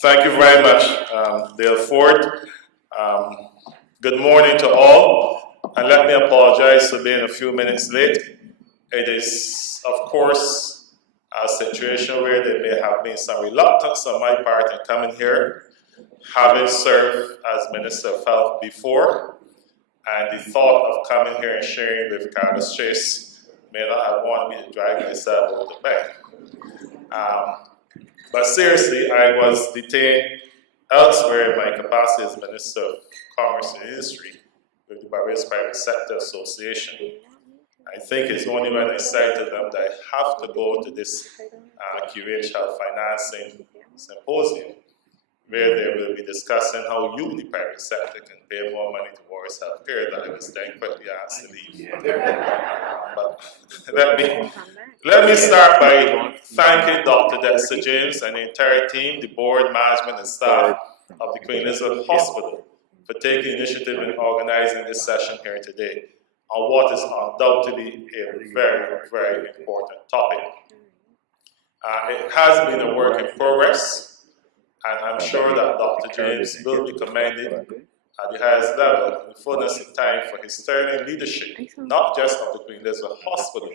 Thank you very much, Dale Ford. Good morning to all, and let me apologize for being a few minutes late. It is, of course, a situation where there may have been some reluctance on my part in coming here, having served as Minister of Health before, and the thought of coming here and sharing with Carlos Chase may not have wanted me to drag myself over the bank. But seriously, I was detained elsewhere in my capacity as Minister of Commerce and Industry with the Barbados Private Sector Association. I think it's only when I cited them that I have to go to this QH Health Financing Symposium, where they will be discussing how you, the private sector, can pay more money towards healthcare, that I was then quickly asked to leave. But let me start by thanking Dr. Dexter James and the entire team, the board, management, and staff of the Queen Elizabeth Hospital for taking initiative in organizing this session here today on what is undoubtedly a very, very important topic. It has been a work in progress, and I'm sure that Dr. James will be commended at the highest level in fullness of time for his sterling leadership, not just of the Queen Elizabeth Hospital,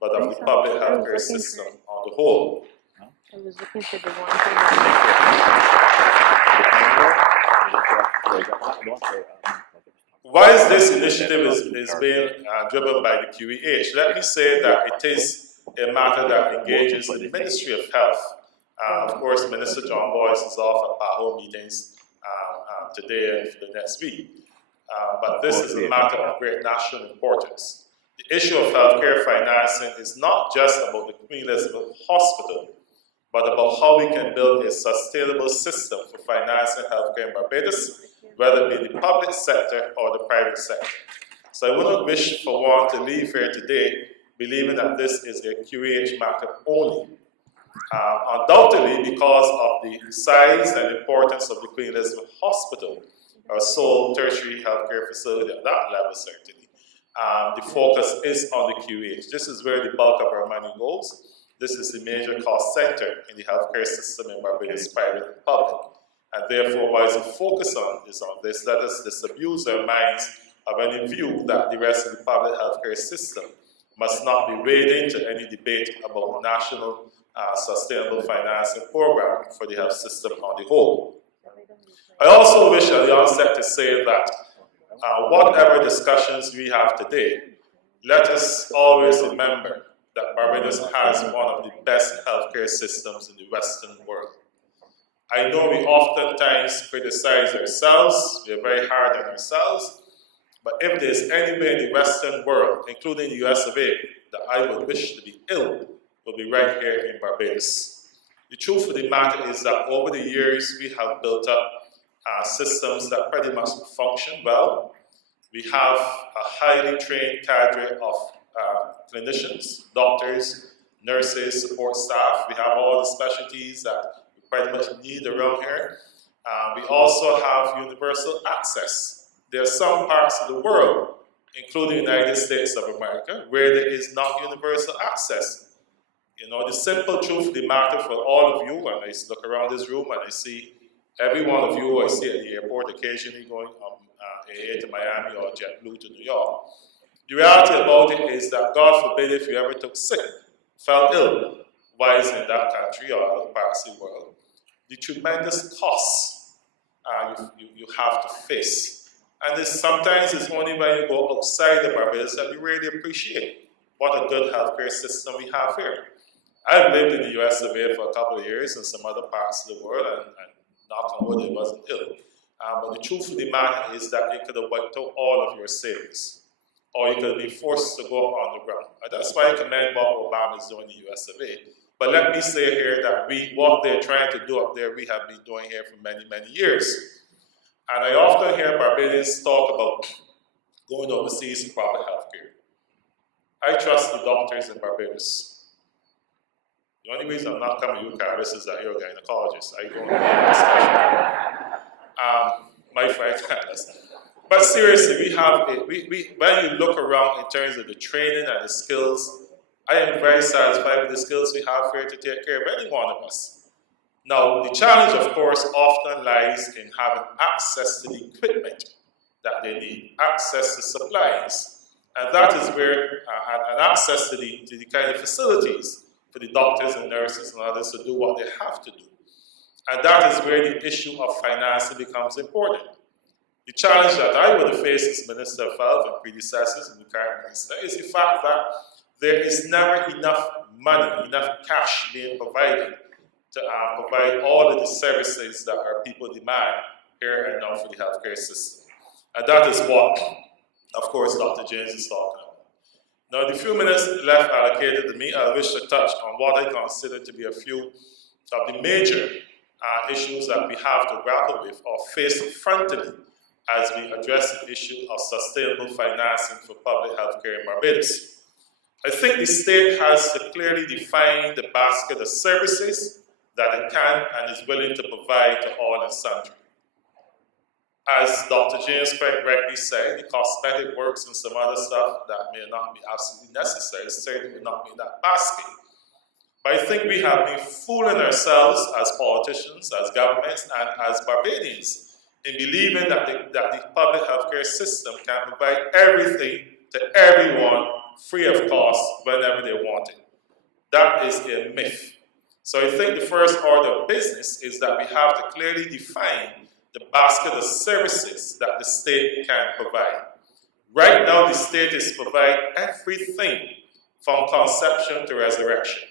but of the public healthcare system on the whole. I was looking for the one. Whilst this initiative is being driven by the QEH, let me say that it is a matter that engages the Ministry of Health. Of course, Minister John Boyce is off at PAHO meetings today and for the next week. But this is a matter of great national importance. The issue of healthcare financing is not just about the Queen Elizabeth Hospital, but about how we can build a sustainable system for financing healthcare in Barbados, whether it be the public sector or the private sector. So I wouldn't wish for one to leave here today believing that this is a QEH matter only. Undoubtedly, because of the size and importance of the Queen Elizabeth Hospital, our sole tertiary healthcare facility at that level, certainly, the focus is on the QEH. This is where the bulk of our money goes. This is the major cost center in the healthcare system in Barbados, private and public. And therefore, while the focus is on this, let us disabuse our minds of any view that the rest of the public healthcare system must not be weighed into any debate about national sustainable financing program for the health system on the whole. I also wish at the onset to say that whatever discussions we have today, let us always remember that Barbados has one of the best healthcare systems in the Western world. I know we oftentimes criticize ourselves, we are very hard on ourselves, but if there's anywhere in the Western world, including the US of A, that I would wish to be ill, will be right here in Barbados. The truth of the matter is that over the years, we have built up systems that pretty much function well. We have a highly trained cadre of clinicians, doctors, nurses, support staff. We have all the specialties that we pretty much need around here. We also have universal access. There are some parts of the world, including the United States of America, where there is not universal access. You know, the simple truth of the matter for all of you, and I look around this room and I see every one of you I see at the airport occasionally going from AA to Miami or JetBlue to New York. The reality about it is that, God forbid, if you ever took sick, fell ill, while in that country or other parts of the world, the tremendous costs you have to face. And sometimes it's only when you go outside the Barbados that you really appreciate what a good healthcare system we have here. I've lived in the US of A for a couple of years and some other parts of the world, and knock on wood, it wasn't ill. But the truth of the matter is that you could have wiped out all of your savings, or you could have been forced to go underground. And that's why I commend what Obama is doing in the US of A. But let me say here that what they're trying to do up there, we have been doing here for many, many years. And I often hear Barbadians talk about going overseas for proper health care. I trust the doctors in Barbados. The only reason I'm not coming to you, Carlos, is that you're a gynecologist. I don't know my friend Carlos. But seriously, when you look around in terms of the training and the skills, I am very satisfied with the skills we have here to take care of any one of us. Now, the challenge, of course, often lies in having access to the equipment that they need, access to supplies. And that is where, and access to the kind of facilities for the doctors and nurses and others to do what they have to do. And that is where the issue of financing becomes important. The challenge that I would have faced as Minister of Health and predecessors and the current minister is the fact that there is never enough money, enough cash being provided to provide all of the services that our people demand here and now for the healthcare system. And that is what, of course, Dr. James is talking about. Now, the few minutes left allocated to me, I wish to touch on what I consider to be a few of the major issues that we have to grapple with or face frontally as we address the issue of sustainable financing for public health care in Barbados. I think the state has to clearly define the basket of services that it can and is willing to provide to all and sundry. As Dr. James quite rightly said, the cosmetic works and some other stuff that may not be absolutely necessary certainly will not be in that basket. But I think we have been fooling ourselves as politicians, as governments, and as Barbadians in believing that the public healthcare system can provide everything to everyone free of cost whenever they want it. That is a myth. So I think the first order of business is that we have to clearly define the basket of services that the state can provide. Right now, the state is providing everything from conception to resurrection.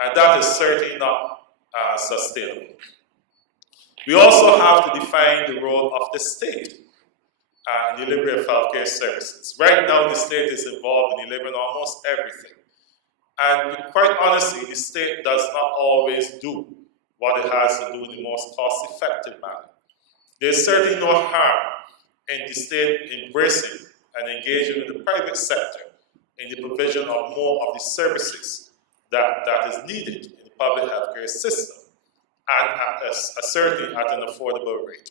And that is certainly not sustainable. We also have to define the role of the state in delivery of healthcare services. Right now, the state is involved in delivering almost everything. And quite honestly, the state does not always do what it has to do in the most cost-effective manner. There's certainly no harm in the state embracing and engaging with the private sector in the provision of more of the services that is needed in the public healthcare system, and certainly at an affordable rate.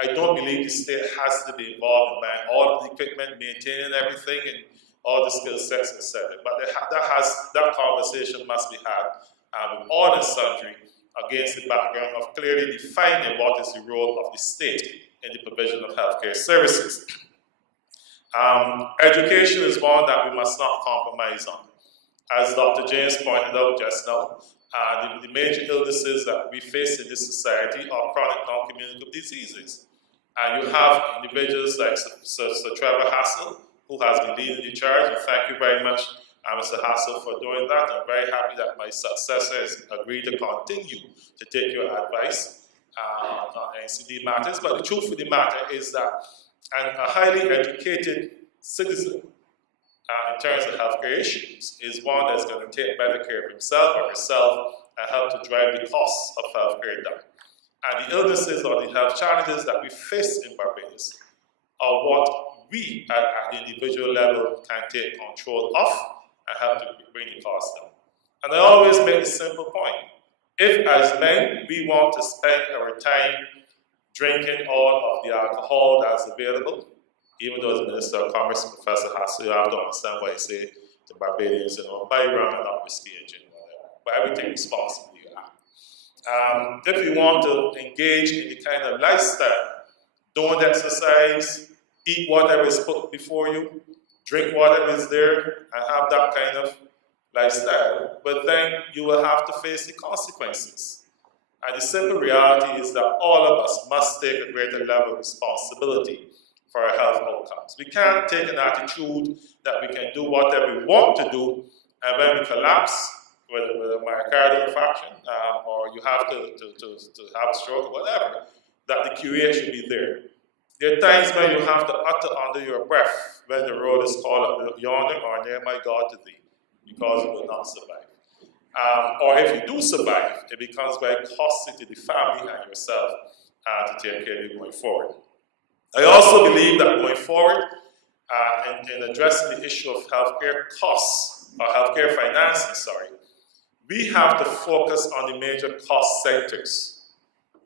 I don't believe the state has to be involved in buying all of the equipment, maintaining everything, and all the skill sets, etc. But that conversation must be had with all and sundry against the background of clearly defining what is the role of the state in the provision of healthcare services. Education is one that we must not compromise on. As Dr. James pointed out just now, the major illnesses that we face in this society are chronic non-communicable diseases. And you have individuals like Sir Trevor Hassel, who has been leading the charge, and thank you very much, Mr. Hassel, for doing that. I'm very happy that my successor has agreed to continue to take your advice on NCD matters. But the truth of the matter is that a highly educated citizen in terms of healthcare issues is one that's going to take better care of himself or herself and help to drive the costs of healthcare down. And the illnesses or the health challenges that we face in Barbados are what we at the individual level can take control of and help to bring the cost down. And I always make a simple point. If as men we want to spend our time drinking all of the alcohol that's available, even though as Minister of Commerce, Professor Hassel, you have to understand why I say to Barbadians, buy rum and not whiskey and gin, whatever. But everything responsibly you have. If you want to engage in the kind of lifestyle, don't exercise, eat whatever is put before you, drink whatever is there, and have that kind of lifestyle, but then you will have to face the consequences. And the simple reality is that all of us must take a greater level of responsibility for our health outcomes. We can't take an attitude that we can do whatever we want to do, and when we collapse with a myocardial infarction, or you have to have a stroke or whatever, that the QA should be there. There are times when you have to utter under your breath when the road is called yonder or near my God to thee, because you will not survive. Or if you do survive, it becomes very costly to the family and yourself to take care of you going forward. I also believe that going forward, in addressing the issue of healthcare costs, or healthcare financing, we have to focus on the major cost centers.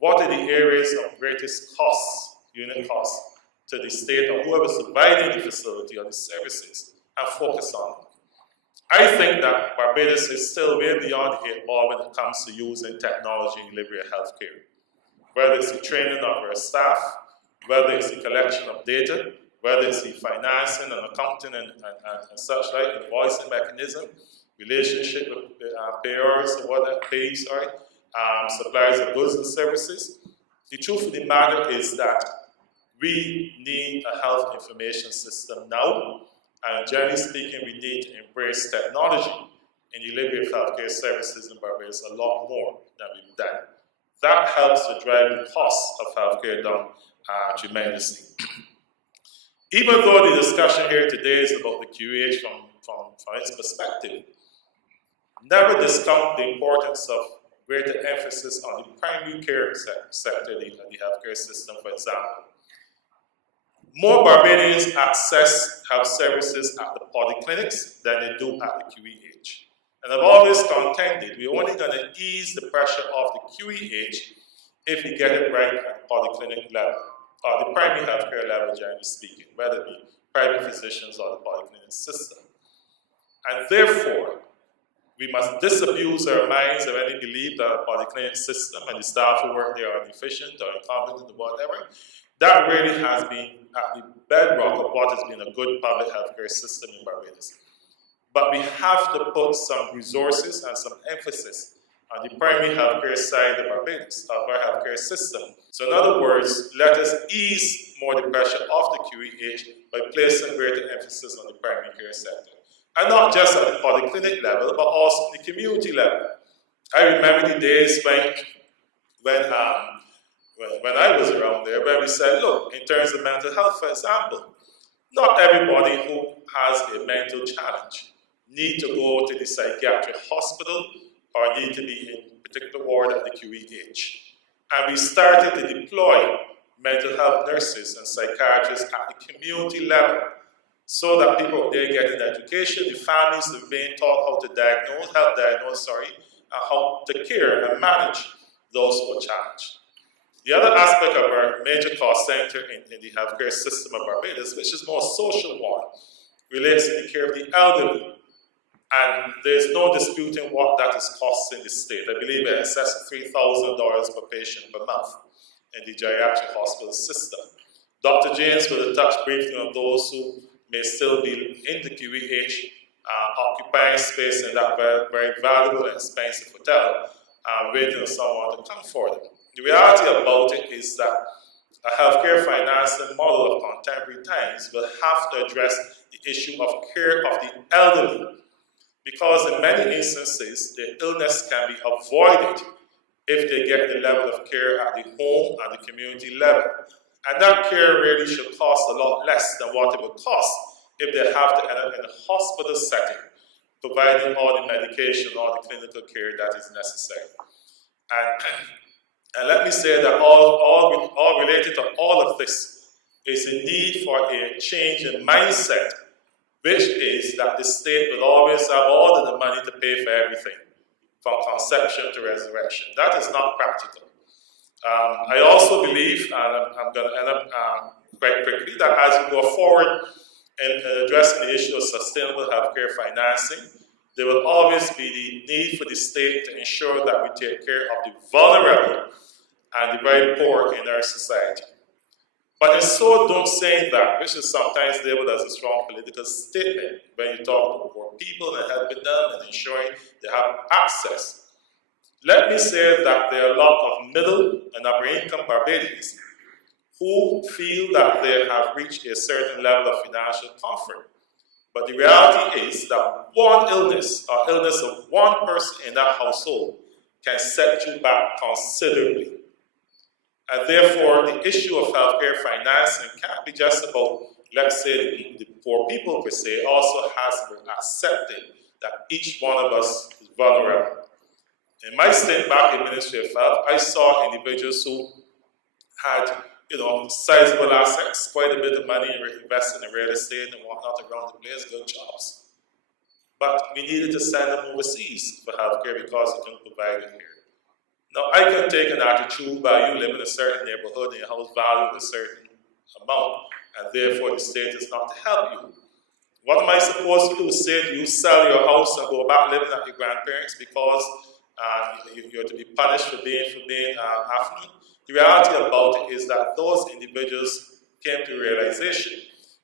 What are the areas of greatest costs, unit costs, to the state or whoever's providing the facility or the services, and focus on them. I think that Barbados is still way beyond the 8 ball when it comes to using technology in delivery of healthcare. Whether it's the training of our staff, whether it's the collection of data, whether it's the financing and accounting and such like, invoicing mechanism, relationship with payers, suppliers of goods and services. The truth of the matter is that we need a health information system now, and generally speaking, we need to embrace technology in the delivery of healthcare services in Barbados a lot more than we've done. That helps to drive the cost of healthcare down tremendously. Even though the discussion here today is about the QEH from its perspective, never discount the importance of greater emphasis on the primary care sector of the healthcare system, for example. More Barbadians access health services at the polyclinics than they do at the QEH. And I've always contended we're only going to ease the pressure of the QEH if we get it right at the polyclinic level, or the primary healthcare level, generally speaking, whether it be private physicians or the polyclinic system. And therefore, we must disabuse our minds of any belief that a polyclinic system and the staff who work there are inefficient or incompetent or whatever. That really has been at the bedrock of what has been a good public healthcare system in Barbados. But we have to put some resources and some emphasis on the primary healthcare side of Barbados, of our healthcare system. So in other words, let us ease more the pressure of the QEH by placing greater emphasis on the primary care sector. And not just at the polyclinic level, but also at the community level. I remember the days when I was around there, where we said, look, in terms of mental health, for example, not everybody who has a mental challenge need to go to the psychiatric hospital or need to be in a particular ward at the QEH. And we started to deploy mental health nurses and psychiatrists at the community level so that people there get an education, the families are being taught how to help diagnose, and how to care and manage those who are challenged. The other aspect of our major cost center in the healthcare system of Barbados, which is more social one, relates to the care of the elderly. And there's no disputing what that is costing the state. I believe in excess of $3,000 per patient per month in the geriatric hospital system. Dr. James will touch briefly on those who may still be in the QEH, occupying space in that very, very valuable and expensive hotel, waiting for someone to come for them. The reality about it is that a healthcare financing model of contemporary times will have to address the issue of care of the elderly, because in many instances, the illness can be avoided if they get the level of care at the home and the community level. And that care really should cost a lot less than what it would cost if they have to end up in a hospital setting, providing all the medication, all the clinical care that is necessary. And let me say that all related to all of this is a need for a change in mindset, which is that the state will always have all of the money to pay for everything, from conception to resurrection. That is not practical. I also believe, and I'm going to end up quite quickly, that as we go forward in addressing the issue of sustainable healthcare financing, there will always be the need for the state to ensure that we take care of the vulnerable and the very poor in our society. But in so don't say that, which is sometimes labeled as a strong political statement when you talk to poor people and helping them and ensuring they have access. Let me say that there are a lot of middle and upper income Barbadians who feel that they have reached a certain level of financial comfort. But the reality is that one illness or illness of one person in that household can set you back considerably. And therefore, the issue of healthcare financing can't be just about, let's say, the poor people per se. Also has to be accepted that each one of us is vulnerable. In my stint back in Ministry of Health, I saw individuals who had, sizable assets, quite a bit of money invested in real estate and whatnot around the place, good jobs. But we needed to send them overseas for healthcare because we couldn't provide it here. Now, I can take an attitude by you live in a certain neighborhood and your house valued a certain amount, and therefore the state is not to help you. What am I supposed to do? Say to you, sell your house and go back living at your grandparents because you're to be punished for being affluent? The reality about it is that those individuals came to the realization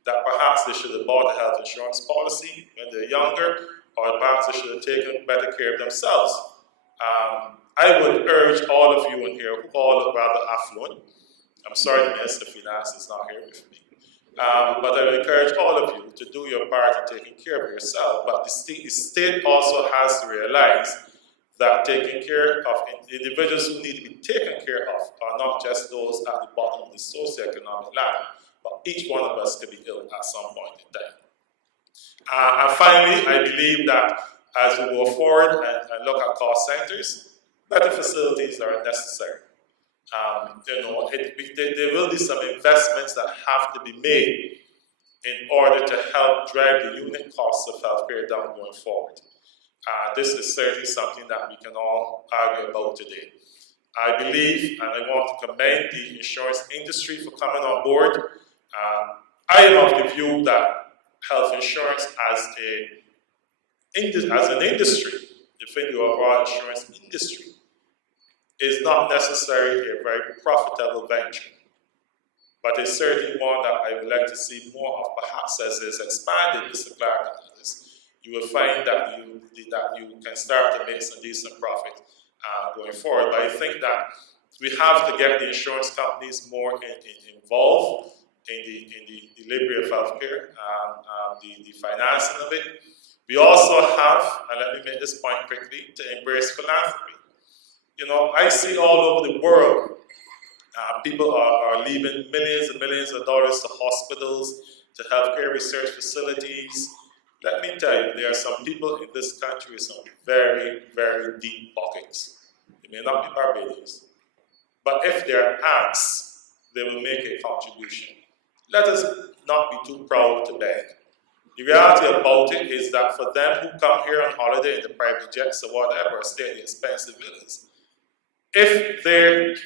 that perhaps they should have bought a health insurance policy when they're younger, or perhaps they should have taken better care of themselves. I would urge all of you in here who are rather affluent. I'm sorry the Minister of Finance is not here with me. But I would encourage all of you to do your part in taking care of yourself. But the state also has to realize that taking care of individuals who need to be taken care of are not just those at the bottom of the socioeconomic ladder, but each one of us could be ill at some point in time. And finally, I believe that as we go forward and look at cost centers, better facilities are necessary. There will be some investments that have to be made in order to help drive the unit costs of healthcare down going forward. This is certainly something that we can all argue about today. I believe, and I want to commend the insurance industry for coming on board. I am of the view that health insurance as an industry, the overall insurance industry, is not necessarily a very profitable venture, but it's certainly one that I would like to see more of. Perhaps as it's expanded, Mr. Clark, you will find that you can start to make some decent profit going forward. But I think that we have to get the insurance companies more involved in the delivery of healthcare, the financing of it. We also have, and let me make this point quickly, to embrace philanthropy. I see all over the world, people are leaving millions and millions of dollars to hospitals, to healthcare research facilities. Let me tell you, there are some people in this country with some very, very deep pockets. They may not be Barbadians, but if they're asked, they will make a contribution. Let us not be too proud to beg. The reality about it is that for them who come here on holiday in the private jets or whatever, stay in the expensive villas, if they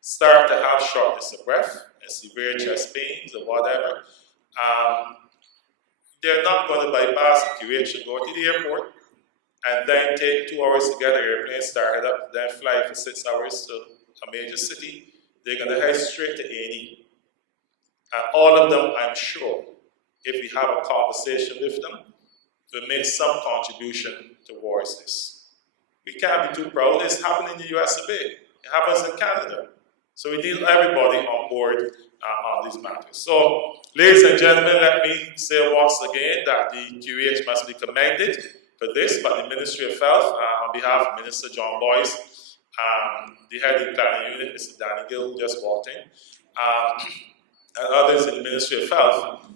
start to have shortness of breath and severe chest pains or whatever, they're not going to bypass the QH, go to the airport, and then take 2 hours to get an airplane started up, then fly for 6 hours to a major city. They're going to head straight to A&E. And all of them, I'm sure, if we have a conversation with them, will make some contribution towards this. We can't be too proud. It's happening in the US a bit. It happens in Canada. So we need everybody on board on these matters. So, ladies and gentlemen, let me say once again that the QEH must be commended for this, but the Ministry of Health, on behalf of Minister John Boyce, the head of the planning unit, Mr. Danny Gill, just walked in, and others in the Ministry of Health,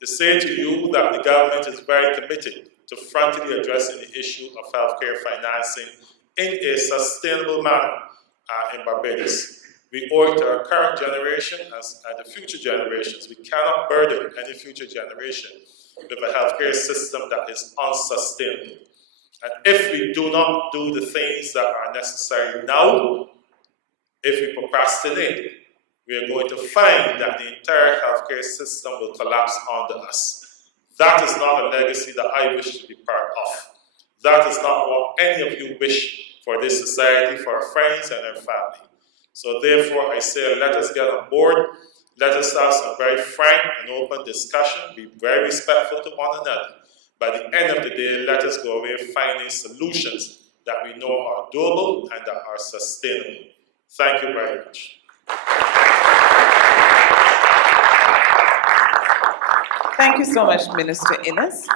to say to you that the government is very committed to frontally addressing the issue of healthcare financing in a sustainable manner in Barbados. We owe it to our current generation and the future generations. We cannot burden any future generation with a healthcare system that is unsustainable. And if we do not do the things that are necessary now, if we procrastinate, we are going to find that the entire healthcare system will collapse under us. That is not a legacy that I wish to be part of. That is not what any of you wish for this society, for our friends and our family. So therefore, I say, let us get on board. Let us have some very frank and open discussion. Be very respectful to one another. By the end of the day, let us go away finding solutions that we know are doable and that are sustainable. Thank you very much. Thank you so much, Minister Inniss.